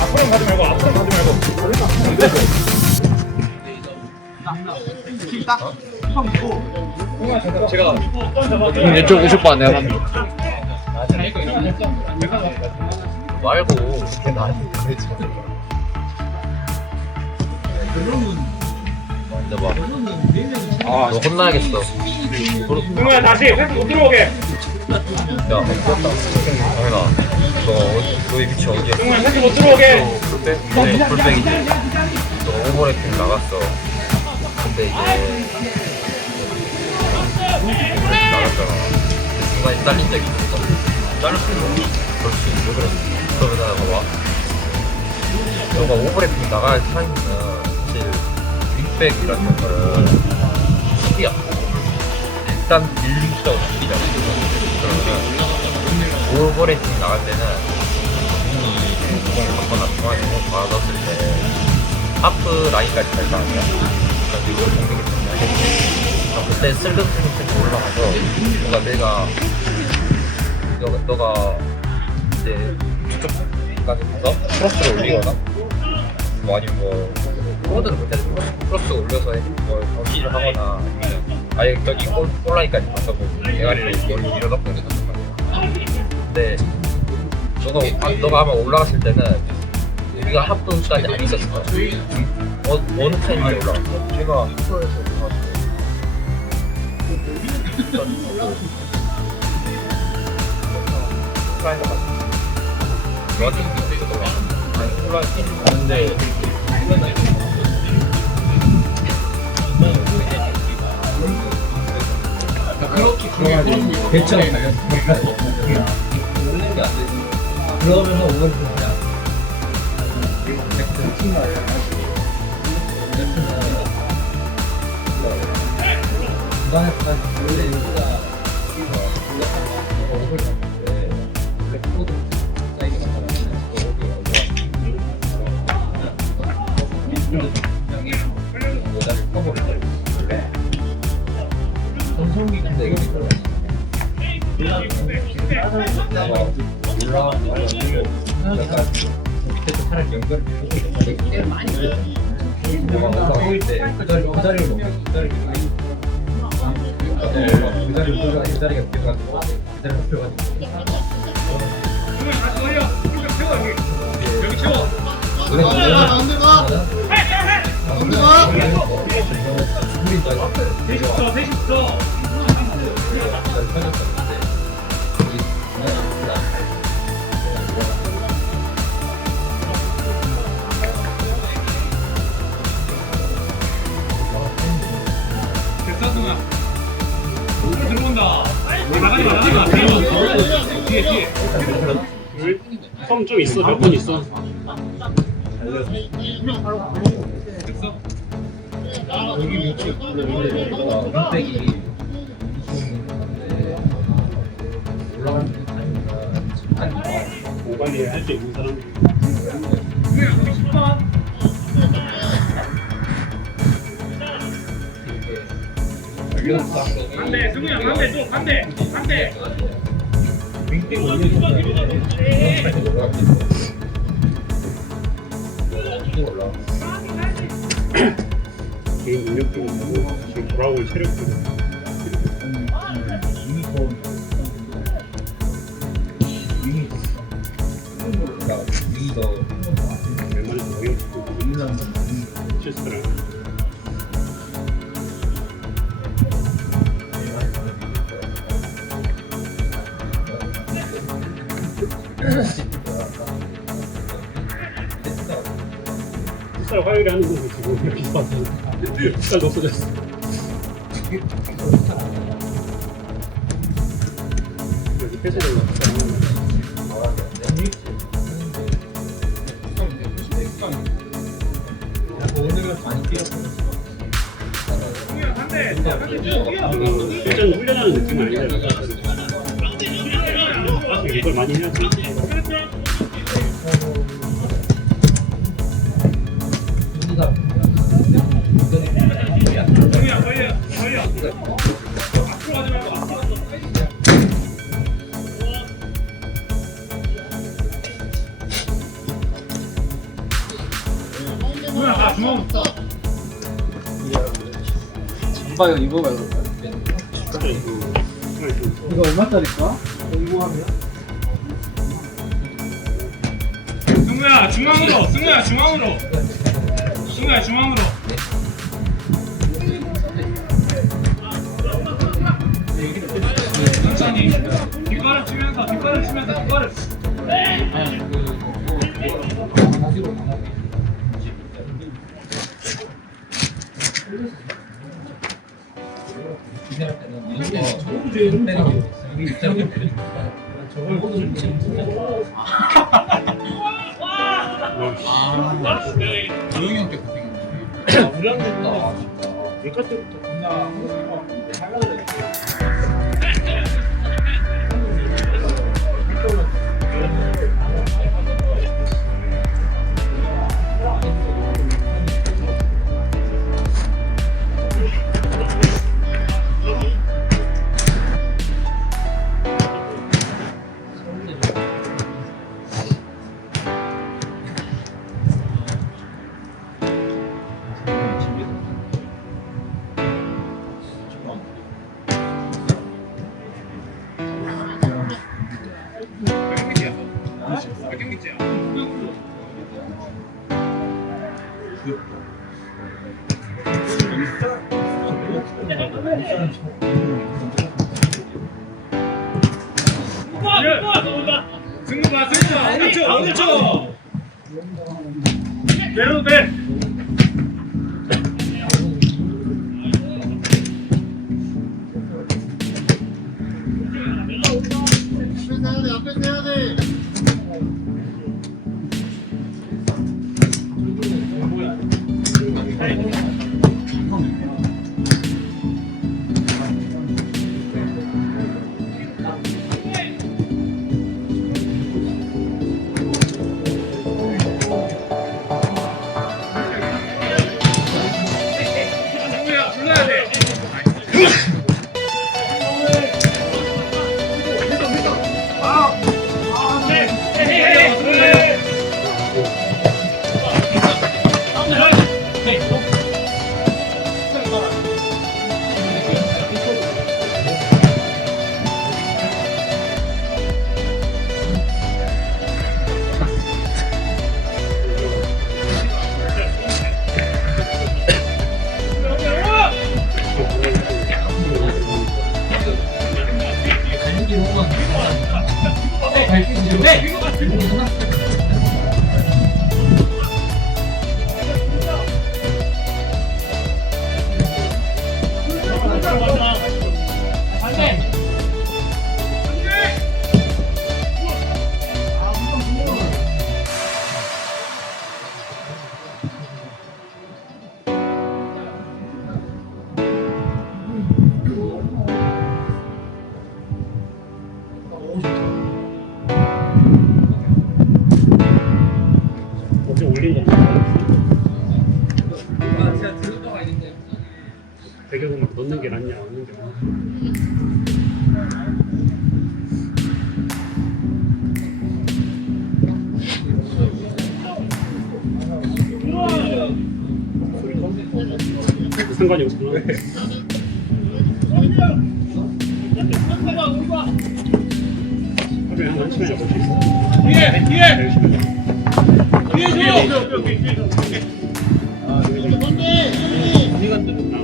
앞으로 가지 말고 앞으로 가지 말고 제가 이쪽 우측봐 내가 만들 말고 그게 나한테 그랬지 이제 봐. 아, 너 혼나야겠어. 승우야 다시 회수 못 들어오게 야, 혼났다. 정현아, 너 너의 위치 어디야? 승우야 회수 못 들어오게 너 풀백? 네, 풀백이지. 너 오버래핑 나갔어. 근데 이제 나갔잖아. 그 중간에 잘린 적이 있었어. 있는 그럴 수왜 그랬어? 그러면 봐봐. 너가 오버래핑 나갈 사실 윙백이라는 거는 킬이야. 일단 1, 2점 킬이잖아. 그러면 오버래핑 나갈 때는 이미 공을 중앙에 공을 받았을 때 하프 라인까지 갈 거 아니야. 그러니까 이걸 공격을 좀 그때 슬금 슬금 올라가서 뭔가 내가 너가, 너가 이제 저쪽까지 가서 크로스를 올리거나 뭐 아니면 뭐 코드는 못해 크로스 올려서 해- 뭐 어시를 하거나 아니면 아예 저기 골, 골라인까지 가서 뭐 대가리를 머리 밀어넣고 이랬단 말이야 근데 너가 아, 너가 아마 올라갔을 때는 우리가 하프까지 안 있었을 거야. 어, 어느 타이밍에 올라갔어? 제가 하프에서 올라갔어 플라이가 갔어 너한테 있었던 거야 아니 플라이 갔는데 괜찮아 그러면은 오늘 그냥 중간에 원래 여기가 얼굴 잡는데 원래 코드 사이즈가 여자를 커버를 원 밑에서 차라리 연결을 해주고 꽤 많이. 내가 올라올 때그 자리 그 자리를 놓고 그 자리를 그 자리를 보고 그 자리가 비어가지고 그 자리가 비어가지고 채워 여기 채워 그래 가운데 가 가운데 가 우리 이제 셋이 붙어 잘 펴졌었는데 여기 됐어 승우야 오늘 들어온다. 나가지 마 나가지 마 뒤에 뒤에 섬좀 있어 몇 분 있어? 됐어? 여기 위치 윗백이 올라가는 게 아니라 아니 모발이 할수 있는 사람 반대 승우야 반대 또 반대 반대 윙백 올라가 개인 능력도 있고 지금 돌아올 체력도 있고 하는 거 지금 봐서 풋살도 없어졌어 오빠 이거 말고 이거 얼마짜리일까? 이거 하면 승우야 중앙으로. 승우야 중앙으로. 승우야 중앙으로. 천천히. 뒷발을 치면서 뒷발을 치면서 뒷발을 조용히 형께 고생했네 승우 봐 승우 어느 쪽 어느 쪽내 어 상관이 없구나 하루에 한 3시간 잡을 수 있어 뒤에 뒤에. 열심히 뒤에 줘 뒤에 뒤에 뒤에 나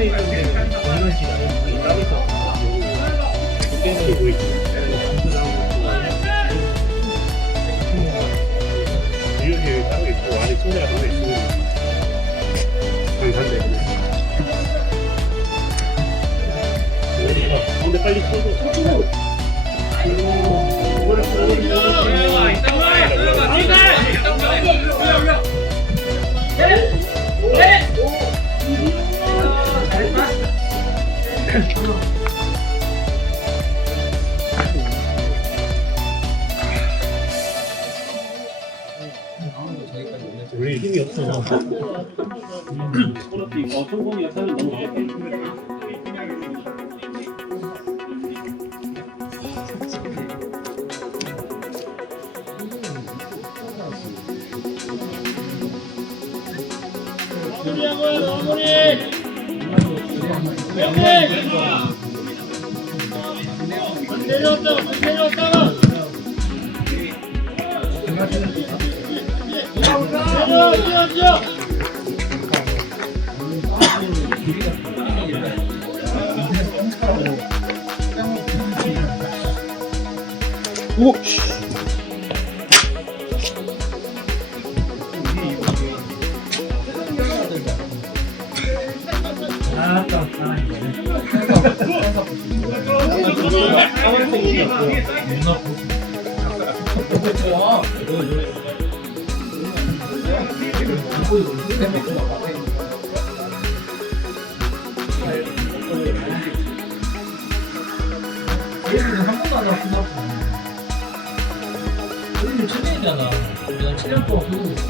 그전에 있는데 정면 시간이 따로 있어 들고 있고 유효이 따로 있고 안에 침대가 따로 있으면 강산대 가운데 빨리 쳐줘 쳐줘 이따가 올라 우리 힘이 없어. 성공이가 사는 너무 마무리! 오! 얘는 한 번도 안 아프다. 우리는 천년이잖아. 우리가 7년 동안 배우고 있어.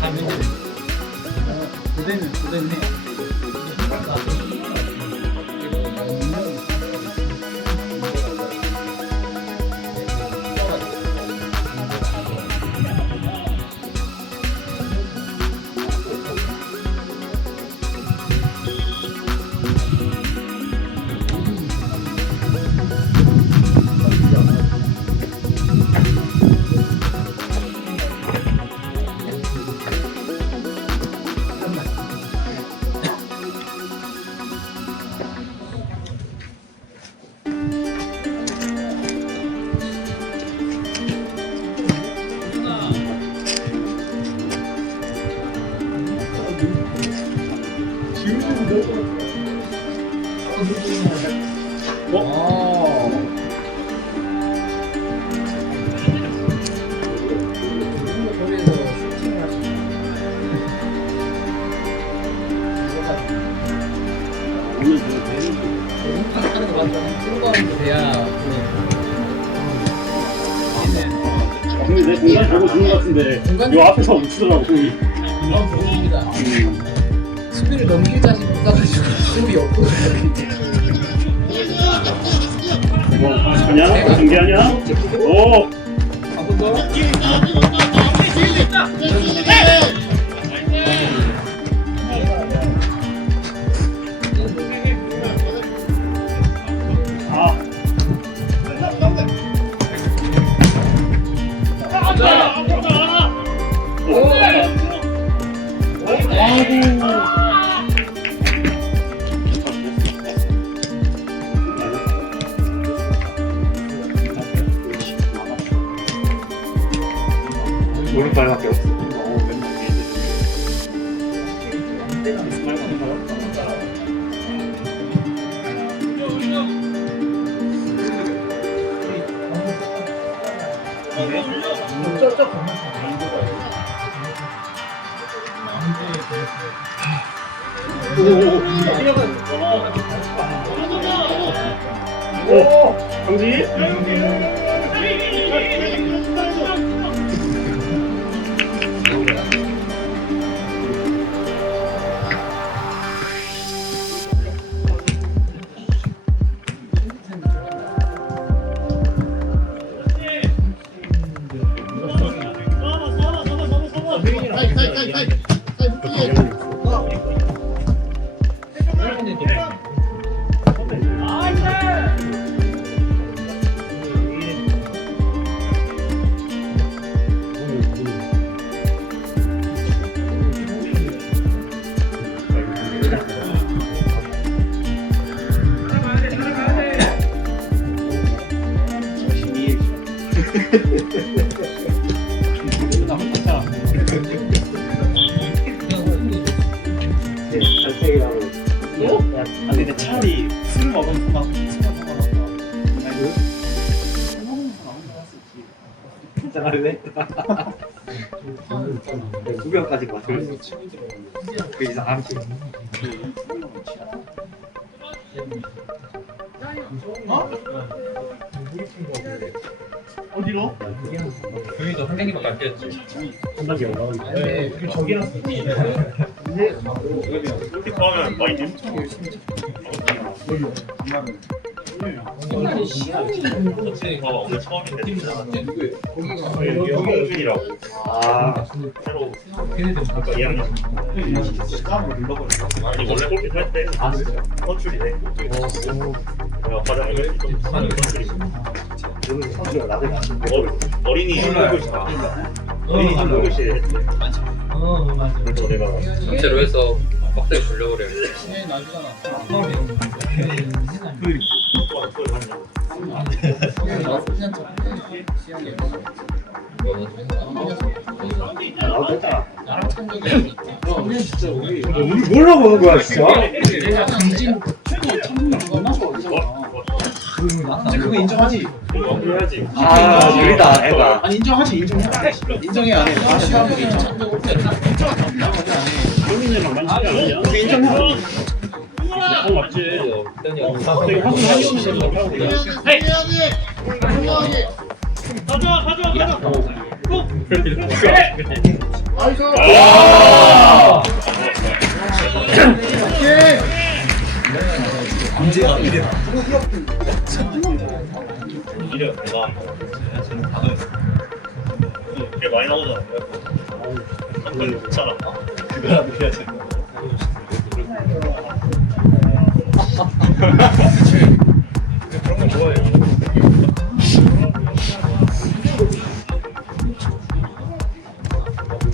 다 믿어. 그대는 그대네. Hey! 오, 강지. 그래서 그 이상한 게. 어? 어디로? 여기도 한 단계밖에 안 뛰었지. 한 단계 올라가니까. 네, 그 저기랑 이렇게 좋아하면 많이 엄청 열심히. 돼. 어, 오늘 처음인데. 여기이라고 아, 새로 아까 이야기 아니 원래 골프 할때 선출이 돼. 내가 과장을 좀 하는 선출이. 어, 어린이 골프시다. 어린이 골프시 했대. 어, 맞아. 그래서 내가 전체로 해서 빡세게 돌려버려요. 시간이 나주잖아. 그걸 하냐. 우리 뭘로 보는 거야, 진짜? 인증 천문 그거 맞아 어디잖아. 그거 인정하지? 해야지. 아, 우리다, 에바. 아니 인정하지 인정해. 인정해 안 해. 아 시간이 인정. 형님이랑 만지지 않았냐? 그게 인정해. 어, 맞지. 땡이 갑자기 한국 한이 오는데 뭐 하고 그래. 가져와, 가져와, 가져와. 이래 내가 꽤 많이 나오잖아. 한번 괜찮아. 그거라도 해야지. 그런 거 좋아해.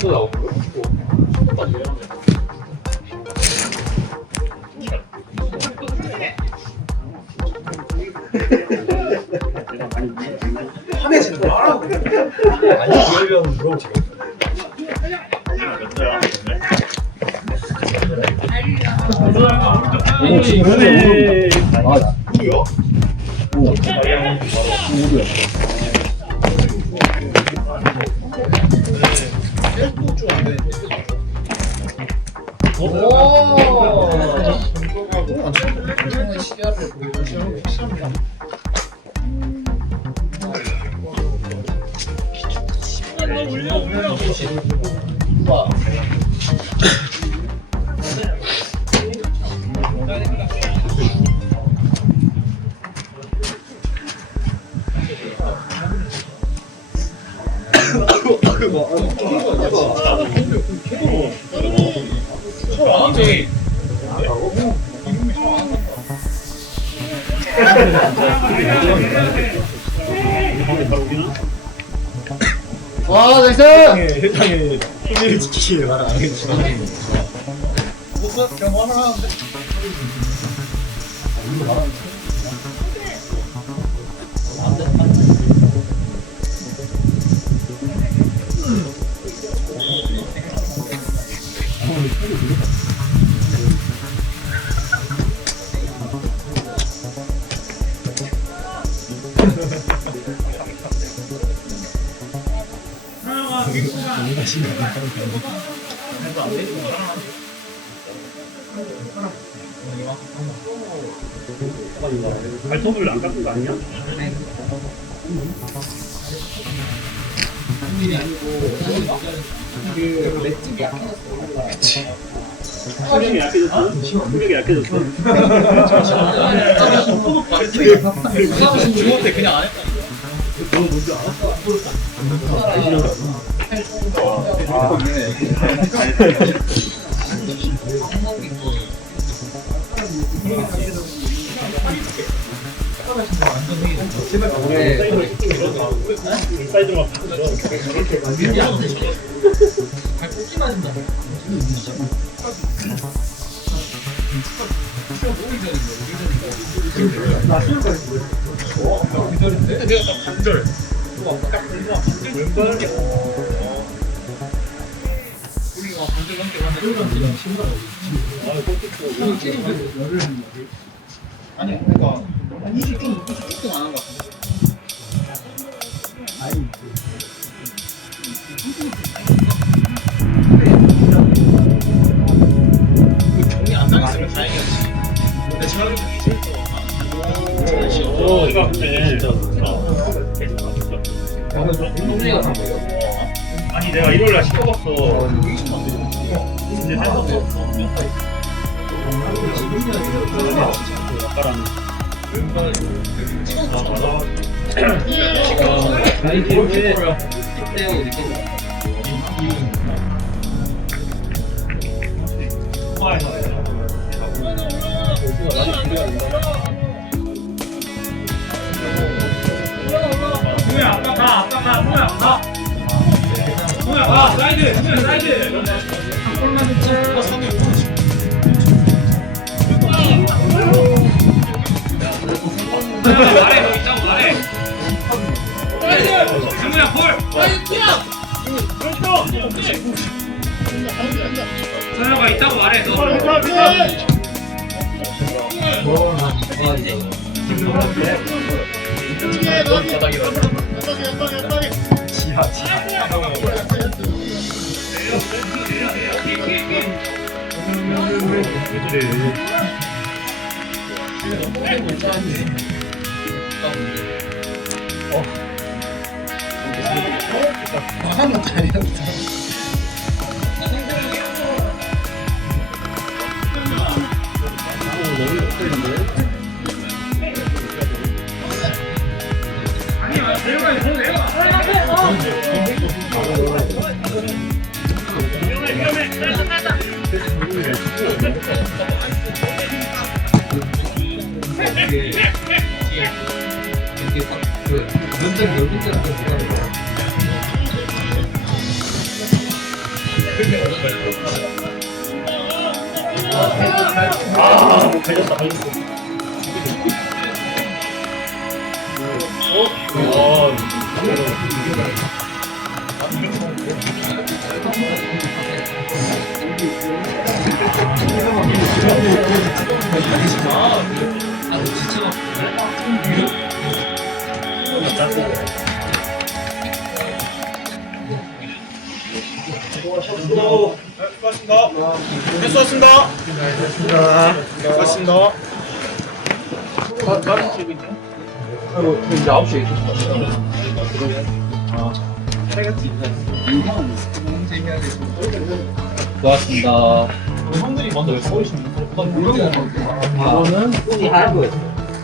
또 나오고. 화내지 마. 아니, 그러면 물어보지. 몇 도야? 오, 지금 그래. 엄청난 와 나이스 세상에 손님을 지키시길 바라겠습니다. 무슨 경험을 하는데 발톱을 안 깎은 거 아니야? 그 맷집이 약해졌어 수력이 약해졌어? 그냥 안 했다 로막 아니 그러니까 한 20, 좀 20, 조금 안한 것 같아 그 정리 안 당했으면 다행이었지. 근데 제가 그래도 이제부터 오, 이거 근데 진짜. 동네가 간 거예요. 아니 내가 일요일 날 시켜봤어. 이제 됐어. 아까랑. 아 맞아. 아니 이렇게 그때 이렇게. 동우야 아빠 가 아빠 가 동우야 가. 동우야 가 사이드 동우야 사이드. 말해 너 있다고 있다고 말해 너. 아니 내가 내가. 그 부담돼요. 아, 지쳐. 수고하셨습니다. 수고하셨습니다. 이제 9시에 고맙습니다. 형들이 먼저 왜 서울시는 이거는 뿌리 할거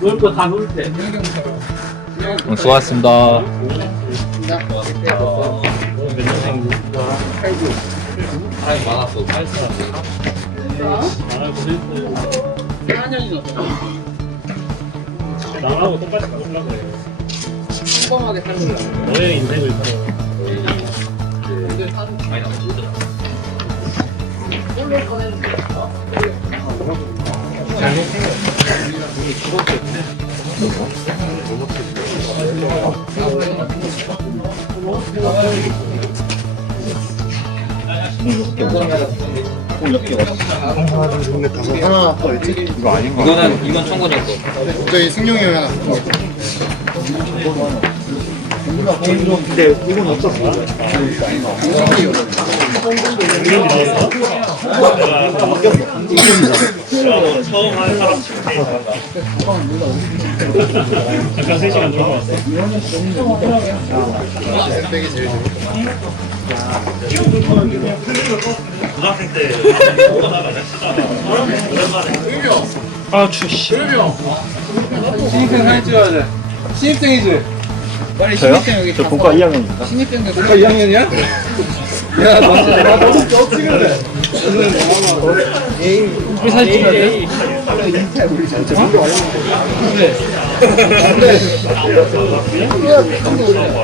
놀거다 놀 때. 수고하셨습니다. 사람이 많았어. 나하고 똑같이 가려고 해. 평범하게 살고 너의 인생을 살아. 이 거는 이건 청구된 거. 저희 승용이 형 하나. 처음 하는 사람 되니까. 잠깐 3시간 들어갔어. 샌백이 제일 좋을 고등학생 때나 치다가 오랜만에 아, 추 씨. 신입생 사진 찍어야 돼. 신입생이지? 빨리 신입생 여기 저 본과 2학년입니다. 신입생 본과 2학년이야? 야, 너 진짜 나 너무 너 찍을래. 우리 사진 찍어야 돼?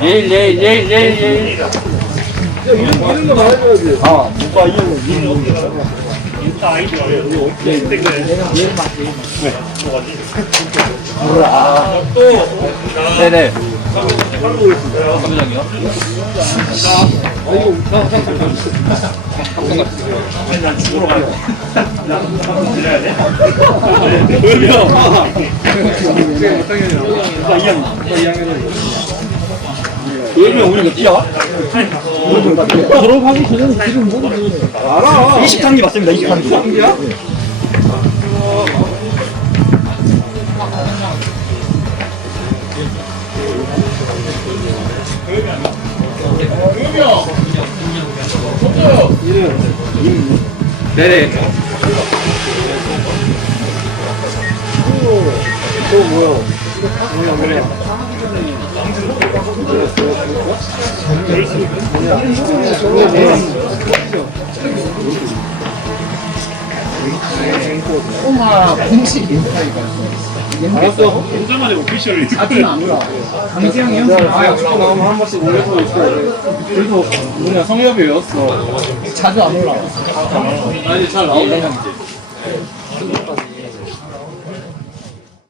예일 예일 예일 예일 예일 이런 거 말해줘야지 아 문과 2학년 인스타 아이디 말 댓글. 네네 맨날 죽으러 가요. 들려야 돼? 예일이면 우리 몇 티야? 졸업하기 전에는 지금 뭐 알아 20단기 맞습니다 20단기 20단기야? 네네. 또 뭐야 뭐야 뭐야 꼬마 공식 인스타니까 알았어. 혼자만의 오피셜을 자주는 안 올라와 강지영이 아 약속 나오면 한 번씩 올려서 돼 그래서 뭐냐 성엽이 외웠어. 자주 안 올라와. 아니 잘 나오잖아